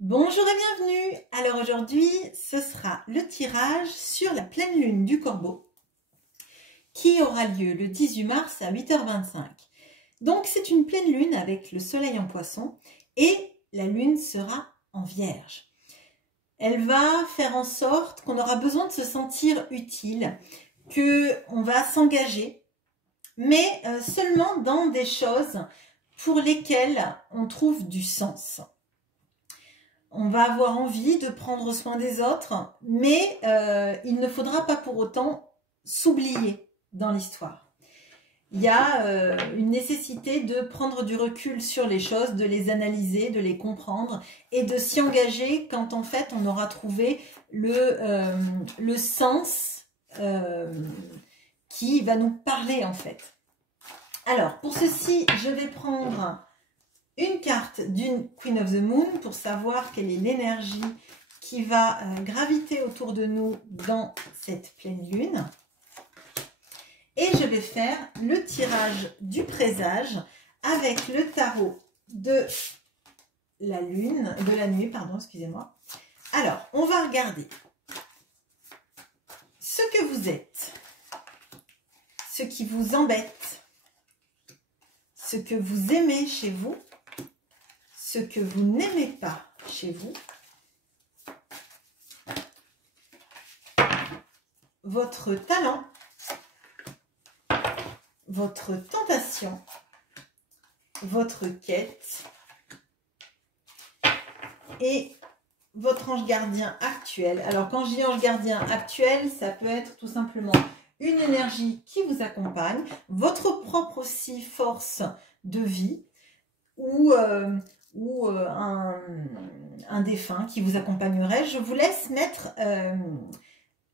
Bonjour et bienvenue. Alors aujourd'hui, ce sera le tirage sur la pleine lune du Corbeau qui aura lieu le 18 mars à 8h25. Donc c'est une pleine lune avec le soleil en Poisson et la lune sera en Vierge. Elle va faire en sorte qu'on aura besoin de se sentir utile, qu'on va s'engager, mais seulement dans des choses pour lesquelles on trouve du sens. On va avoir envie de prendre soin des autres, mais il ne faudra pas pour autant s'oublier dans l'histoire. Il y a une nécessité de prendre du recul sur les choses, de les analyser, de les comprendre et de s'y engager quand en fait on aura trouvé le sens qui va nous parler en fait. Alors pour ceci, je vais prendre une carte d'une Queen of the Moon pour savoir quelle est l'énergie qui va graviter autour de nous dans cette pleine lune. Et je vais faire le tirage du présage avec le tarot de la lune, de la nuit, pardon, excusez-moi. Alors, on va regarder ce que vous êtes, ce qui vous embête, ce que vous aimez chez vous, ce que vous n'aimez pas chez vous, votre talent, votre tentation, votre quête et votre ange gardien actuel. Alors quand je dis ange gardien actuel, ça peut être tout simplement une énergie qui vous accompagne, votre propre aussi force de vie ou un défunt qui vous accompagnerait. Je vous laisse mettre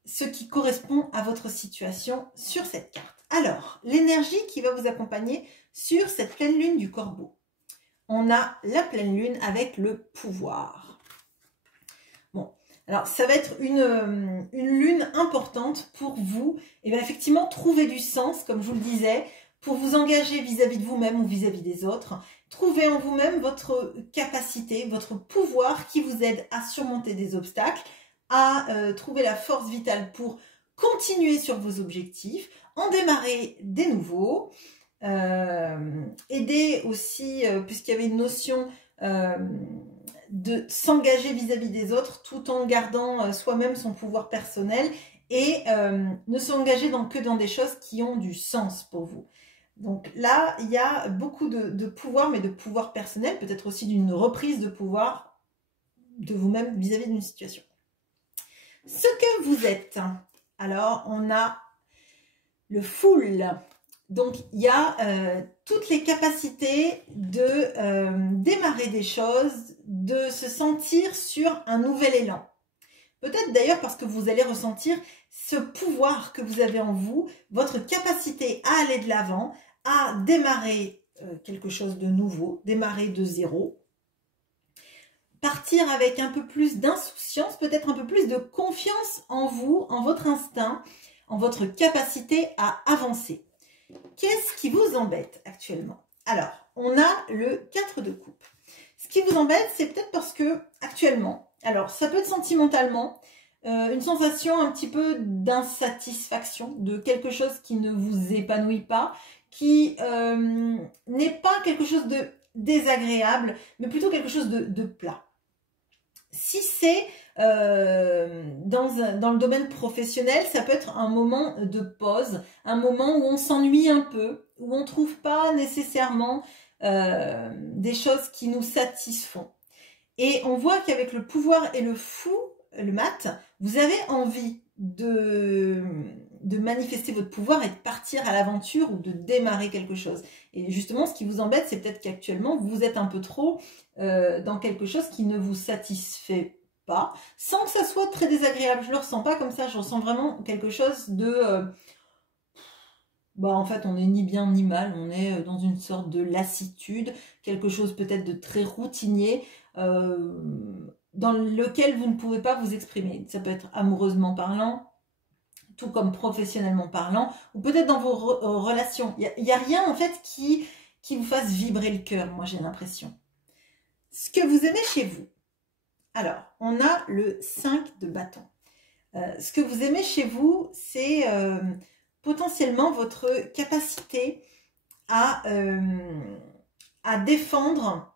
ce qui correspond à votre situation sur cette carte. Alors, l'énergie qui va vous accompagner sur cette pleine lune du Corbeau. On a la pleine lune avec le pouvoir. Bon, alors ça va être une lune importante pour vous. Et bien effectivement, trouver du sens, comme je vous le disais, pour vous engager vis-à-vis de vous-même ou vis-à-vis des autres. Trouvez en vous-même votre capacité, votre pouvoir qui vous aide à surmonter des obstacles, à trouver la force vitale pour continuer sur vos objectifs, en démarrer des nouveaux, aider aussi, puisqu'il y avait une notion de s'engager vis-à-vis des autres tout en gardant soi-même son pouvoir personnel et ne s'engager que dans des choses qui ont du sens pour vous. Donc là, il y a beaucoup de pouvoir, mais de pouvoir personnel, peut-être aussi d'une reprise de pouvoir de vous-même vis-à-vis d'une situation. Ce que vous êtes, alors on a le Fool. Donc il y a toutes les capacités de démarrer des choses, de se sentir sur un nouvel élan. Peut-être d'ailleurs parce que vous allez ressentir ce pouvoir que vous avez en vous, votre capacité à aller de l'avant, à démarrer quelque chose de nouveau, démarrer de zéro, partir avec un peu plus d'insouciance, peut-être un peu plus de confiance en vous, en votre instinct, en votre capacité à avancer. Qu'est-ce qui vous embête actuellement? Alors, on a le 4 de coupe. Ce qui vous embête, c'est peut-être parce que actuellement, alors ça peut être sentimentalement, une sensation un petit peu d'insatisfaction, de quelque chose qui ne vous épanouit pas, qui n'est pas quelque chose de désagréable, mais plutôt quelque chose de plat. Si c'est dans le domaine professionnel, ça peut être un moment de pause, un moment où on s'ennuie un peu, où on ne trouve pas nécessairement des choses qui nous satisfont. Et on voit qu'avec le pouvoir et le fou, le mat, vous avez envie de manifester votre pouvoir et de partir à l'aventure ou de démarrer quelque chose. Et justement, ce qui vous embête, c'est peut-être qu'actuellement, vous êtes un peu trop dans quelque chose qui ne vous satisfait pas, sans que ça soit très désagréable. Je ne le ressens pas comme ça, je ressens vraiment quelque chose de... en fait, on n'est ni bien ni mal, on est dans une sorte de lassitude, quelque chose peut-être de très routinier, dans lequel vous ne pouvez pas vous exprimer. Ça peut être amoureusement parlant, tout comme professionnellement parlant, ou peut-être dans vos relations. Il n'y a rien en fait qui vous fasse vibrer le cœur, moi j'ai l'impression. Ce que vous aimez chez vous. Alors, on a le 5 de bâton. Ce que vous aimez chez vous, c'est potentiellement votre capacité à défendre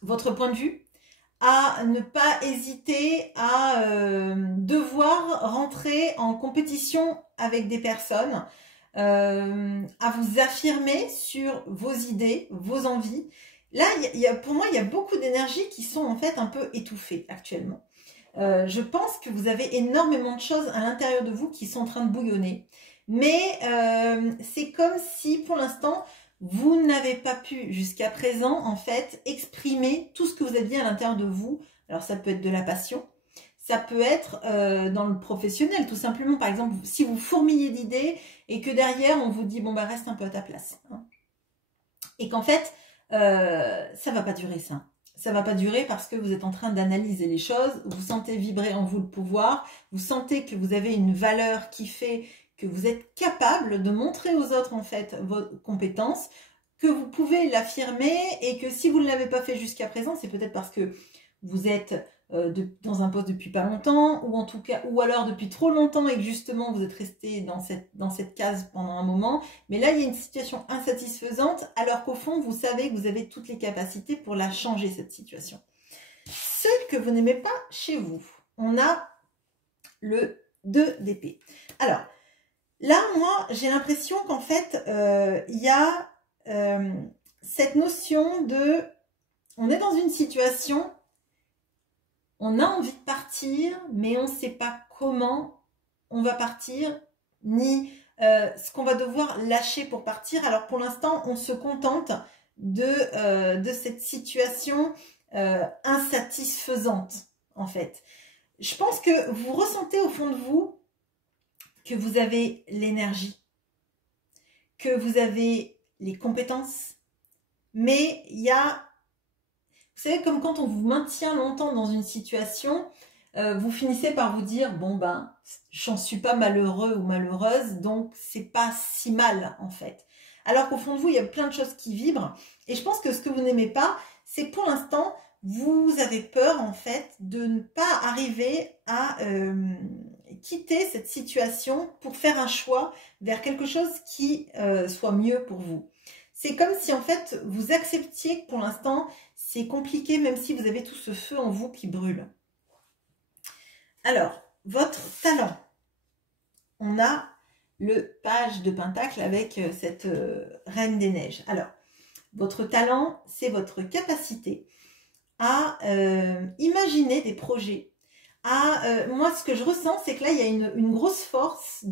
votre point de vue, à ne pas hésiter à devoir rentrer en compétition avec des personnes, à vous affirmer sur vos idées, vos envies. Là, pour moi, il y a beaucoup d'énergies qui sont en fait un peu étouffées actuellement. Je pense que vous avez énormément de choses à l'intérieur de vous qui sont en train de bouillonner. Mais c'est comme si, pour l'instant, vous n'avez pas pu, jusqu'à présent, en fait, exprimer tout ce que vous aviez à l'intérieur de vous. Alors, ça peut être de la passion. Ça peut être dans le professionnel, tout simplement. Par exemple, si vous fourmillez d'idées et que derrière, on vous dit, bon, bah, reste un peu à ta place. Hein. Et qu'en fait, ça va pas durer, ça. Ça va pas durer parce que vous êtes en train d'analyser les choses, vous sentez vibrer en vous le pouvoir, vous sentez que vous avez une valeur qui fait que vous êtes capable de montrer aux autres, en fait, vos compétences, que vous pouvez l'affirmer et que si vous ne l'avez pas fait jusqu'à présent, c'est peut-être parce que vous êtes dans un poste depuis pas longtemps, ou en tout cas, ou alors depuis trop longtemps et que justement vous êtes resté dans cette case pendant un moment. Mais là, il y a une situation insatisfaisante, alors qu'au fond, vous savez que vous avez toutes les capacités pour la changer, cette situation. Ce que vous n'aimez pas chez vous, on a le 2 d'épée. Alors, là, moi, j'ai l'impression qu'en fait, il y a cette notion de... On est dans une situation... On a envie de partir, mais on ne sait pas comment on va partir, ni ce qu'on va devoir lâcher pour partir. Alors pour l'instant, on se contente de cette situation insatisfaisante, en fait. Je pense que vous ressentez au fond de vous que vous avez l'énergie, que vous avez les compétences, mais il y a... Vous savez, comme quand on vous maintient longtemps dans une situation, vous finissez par vous dire, bon ben, j'en suis pas malheureux ou malheureuse, donc c'est pas si mal en fait. Alors qu'au fond de vous, il y a plein de choses qui vibrent. Et je pense que ce que vous n'aimez pas, c'est que pour l'instant, vous avez peur en fait de ne pas arriver à quitter cette situation pour faire un choix vers quelque chose qui soit mieux pour vous. C'est comme si en fait vous acceptiez que pour l'instant c'est compliqué même si vous avez tout ce feu en vous qui brûle. Alors, votre talent. On a le page de Pentacle avec cette Reine des Neiges. Alors, votre talent, c'est votre capacité à imaginer des projets. Moi, ce que je ressens, c'est que là, il y a une grosse force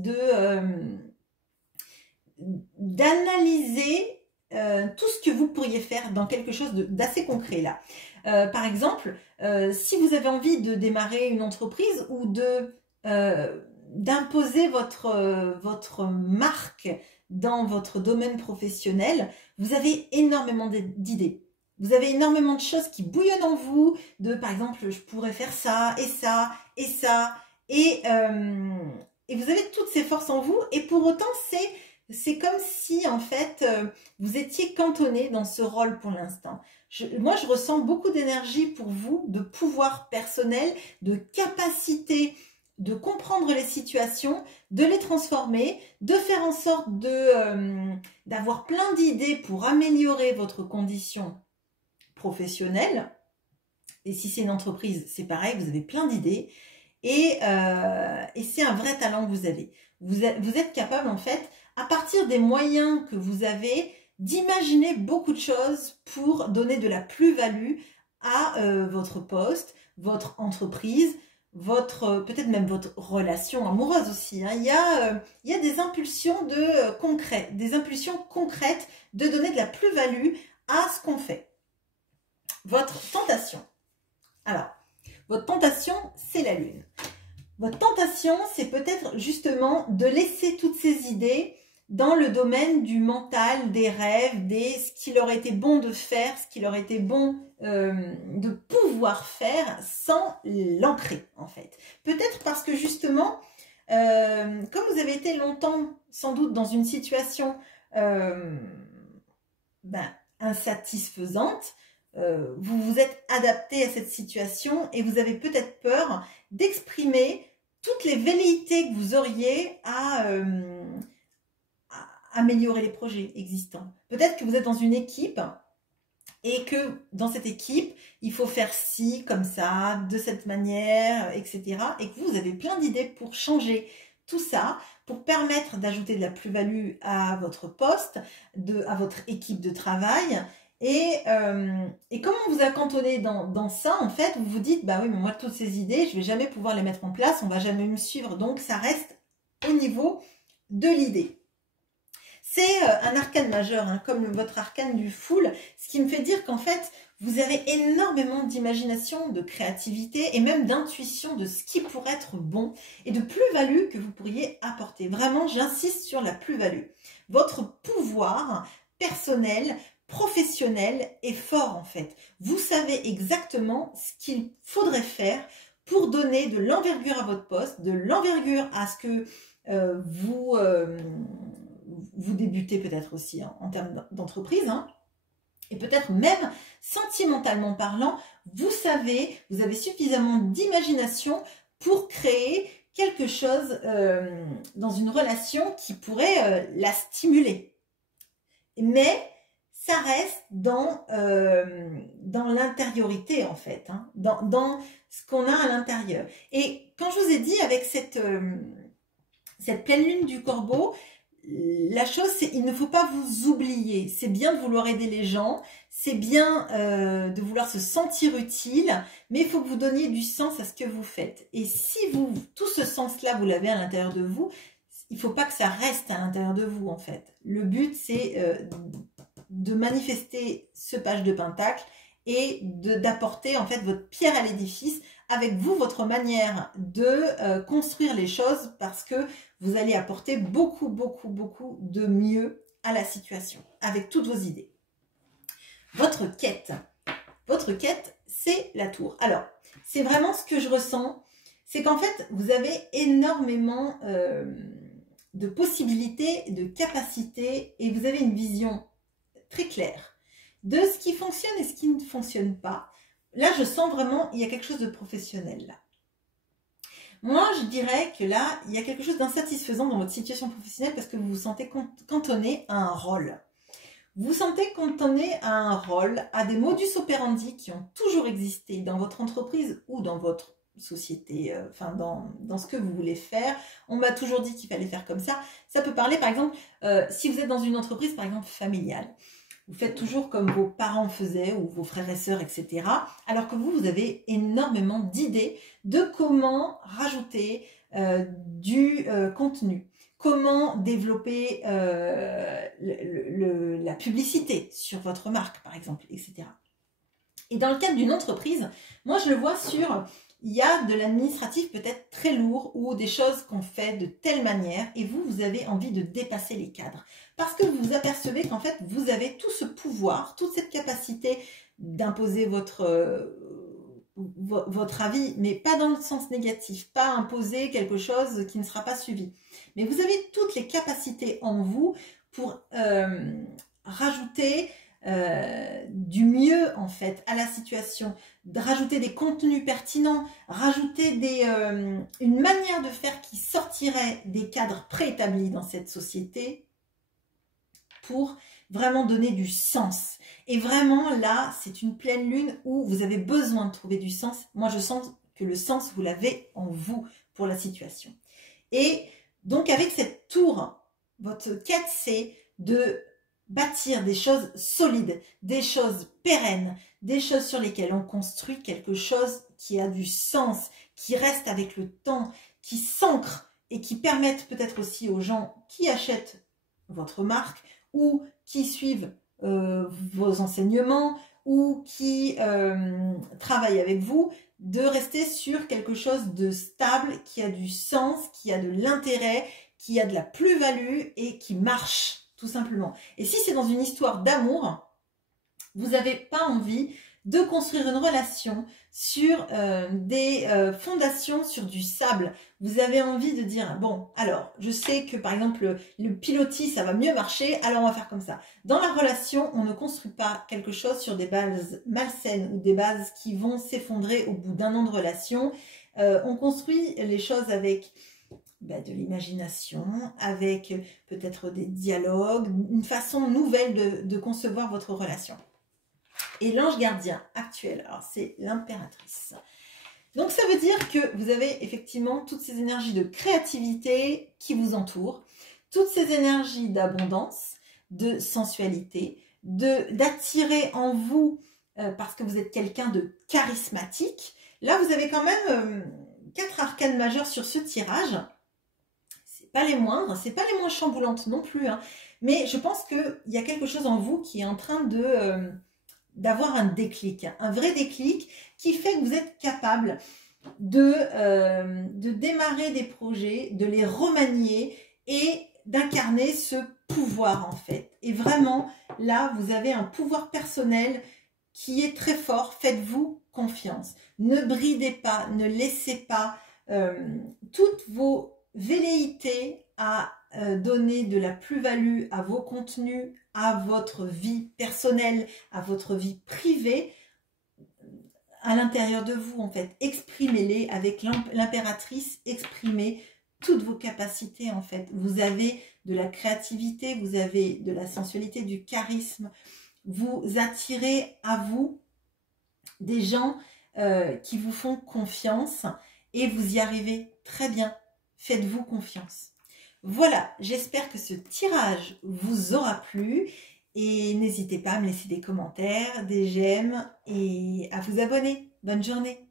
d'analyser tout ce que vous pourriez faire dans quelque chose d'assez concret là. Par exemple, si vous avez envie de démarrer une entreprise ou d'imposer votre marque dans votre domaine professionnel, vous avez énormément d'idées. Vous avez énormément de choses qui bouillonnent en vous, par exemple, je pourrais faire ça, et ça, et ça, et vous avez toutes ces forces en vous, et pour autant, c'est comme si, en fait, vous étiez cantonné dans ce rôle pour l'instant. Moi, je ressens beaucoup d'énergie pour vous, de pouvoir personnel, de capacité de comprendre les situations, de les transformer, de faire en sorte d'avoir plein d'idées pour améliorer votre condition professionnelle. Et si c'est une entreprise, c'est pareil, vous avez plein d'idées. Et c'est un vrai talent que vous avez. Vous êtes capable, en fait, à partir des moyens que vous avez, d'imaginer beaucoup de choses pour donner de la plus-value à votre poste, votre entreprise, peut-être même votre relation amoureuse aussi. Hein. Il y a des impulsions des impulsions concrètes de donner de la plus-value à ce qu'on fait. Votre tentation. Alors, votre tentation, c'est la lune. Votre tentation, c'est peut-être justement de laisser toutes ces idées dans le domaine du mental, des rêves, ce qu'il aurait été bon de faire, ce qu'il aurait été bon de pouvoir faire sans l'ancrer en fait. Peut-être parce que justement, comme vous avez été longtemps sans doute dans une situation insatisfaisante, vous vous êtes adapté à cette situation et vous avez peut-être peur d'exprimer toutes les velléités que vous auriez à améliorer les projets existants. Peut-être que vous êtes dans une équipe et que dans cette équipe, il faut faire ci, comme ça, de cette manière, etc. Et que vous avez plein d'idées pour changer tout ça, pour permettre d'ajouter de la plus-value à votre poste, à votre équipe de travail. Et comment vous a cantonné dans ça, en fait, vous vous dites, bah oui, mais moi, toutes ces idées, je vais jamais pouvoir les mettre en place, on va jamais me suivre, donc ça reste au niveau de l'idée. C'est un arcane majeur, hein, comme votre arcane du Fool, ce qui me fait dire qu'en fait, vous avez énormément d'imagination, de créativité et même d'intuition de ce qui pourrait être bon et de plus-value que vous pourriez apporter. Vraiment, j'insiste sur la plus-value. Votre pouvoir personnel, professionnel est fort en fait. Vous savez exactement ce qu'il faudrait faire pour donner de l'envergure à votre poste, de l'envergure à ce que vous débutez peut-être aussi hein, en termes d'entreprise, hein, et peut-être même sentimentalement parlant, vous savez, vous avez suffisamment d'imagination pour créer quelque chose dans une relation qui pourrait la stimuler. Mais ça reste dans l'intériorité en fait, hein, dans ce qu'on a à l'intérieur. Et quand je vous ai dit avec cette pleine lune du Corbeau, la chose, c'est il ne faut pas vous oublier. C'est bien de vouloir aider les gens, c'est bien de vouloir se sentir utile, mais il faut que vous donniez du sens à ce que vous faites. Et si tout ce sens-là, vous l'avez à l'intérieur de vous, il ne faut pas que ça reste à l'intérieur de vous, en fait. Le but, c'est de manifester ce page de Pentacle et d'apporter, en fait, votre pierre à l'édifice avec vous, votre manière de construire les choses parce que vous allez apporter beaucoup, beaucoup, beaucoup de mieux à la situation avec toutes vos idées. Votre quête, c'est la tour. Alors, c'est vraiment ce que je ressens, c'est qu'en fait, vous avez énormément de possibilités, de capacités et vous avez une vision très claire de ce qui fonctionne et ce qui ne fonctionne pas. Là, je sens vraiment, il y a quelque chose de professionnel là. Moi, je dirais que là, il y a quelque chose d'insatisfaisant dans votre situation professionnelle parce que vous vous sentez cantonné à un rôle. Vous vous sentez cantonné à un rôle, à des modus operandi qui ont toujours existé dans votre entreprise ou dans votre société, enfin dans ce que vous voulez faire. On m'a toujours dit qu'il fallait faire comme ça. Ça peut parler, par exemple, si vous êtes dans une entreprise, par exemple, familiale. Vous faites toujours comme vos parents faisaient ou vos frères et sœurs, etc. Alors que vous avez énormément d'idées de comment rajouter du contenu, comment développer la publicité sur votre marque, par exemple, etc. Et dans le cadre d'une entreprise, moi je le vois il y a de l'administratif peut-être très lourd ou des choses qu'on fait de telle manière et vous avez envie de dépasser les cadres. Parce que vous vous apercevez qu'en fait, vous avez tout ce pouvoir, toute cette capacité d'imposer votre avis, mais pas dans le sens négatif, pas imposer quelque chose qui ne sera pas suivi. Mais vous avez toutes les capacités en vous pour rajouter du mieux en fait à la situation, de rajouter des contenus pertinents, rajouter une manière de faire qui sortirait des cadres préétablis dans cette société pour vraiment donner du sens. Et vraiment là, c'est une pleine lune où vous avez besoin de trouver du sens. Moi, je sens que le sens, vous l'avez en vous pour la situation. Et donc, avec cette tour, votre quête, c'est de bâtir des choses solides, des choses pérennes, des choses sur lesquelles on construit quelque chose qui a du sens, qui reste avec le temps, qui s'ancre et qui permettent peut-être aussi aux gens qui achètent votre marque ou qui suivent vos enseignements ou qui travaillent avec vous, de rester sur quelque chose de stable, qui a du sens, qui a de l'intérêt, qui a de la plus-value et qui marche, tout simplement. Et si c'est dans une histoire d'amour, vous n'avez pas envie de construire une relation sur des fondations, sur du sable. Vous avez envie de dire, bon, alors, je sais que par exemple, le pilotis, ça va mieux marcher, alors on va faire comme ça. Dans la relation, on ne construit pas quelque chose sur des bases malsaines ou des bases qui vont s'effondrer au bout d'un an de relation. On construit les choses avec de l'imagination, avec peut-être des dialogues, une façon nouvelle de concevoir votre relation. Et l'ange gardien actuel, alors c'est l'impératrice. Donc ça veut dire que vous avez effectivement toutes ces énergies de créativité qui vous entourent, toutes ces énergies d'abondance, de sensualité, d'attirer en vous, parce que vous êtes quelqu'un de charismatique. Là, vous avez quand même 4 arcanes majeures sur ce tirage. C'est pas les moindres, c'est pas les moins chamboulantes non plus, hein. Mais je pense qu'il y a quelque chose en vous qui est en train d'avoir un déclic, un vrai déclic qui fait que vous êtes capable de démarrer des projets, de les remanier et d'incarner ce pouvoir en fait. Et vraiment, là, vous avez un pouvoir personnel qui est très fort. Faites-vous confiance. Ne bridez pas, ne laissez pas toutes vos velléités à donner de la plus-value à vos contenus, à votre vie personnelle, à votre vie privée, à l'intérieur de vous en fait. Exprimez-les avec l'impératrice, exprimez toutes vos capacités en fait. Vous avez de la créativité, vous avez de la sensualité, du charisme. Vous attirez à vous des gens qui vous font confiance et vous y arrivez très bien. Faites-vous confiance. Voilà, j'espère que ce tirage vous aura plu et n'hésitez pas à me laisser des commentaires, des j'aime et à vous abonner. Bonne journée.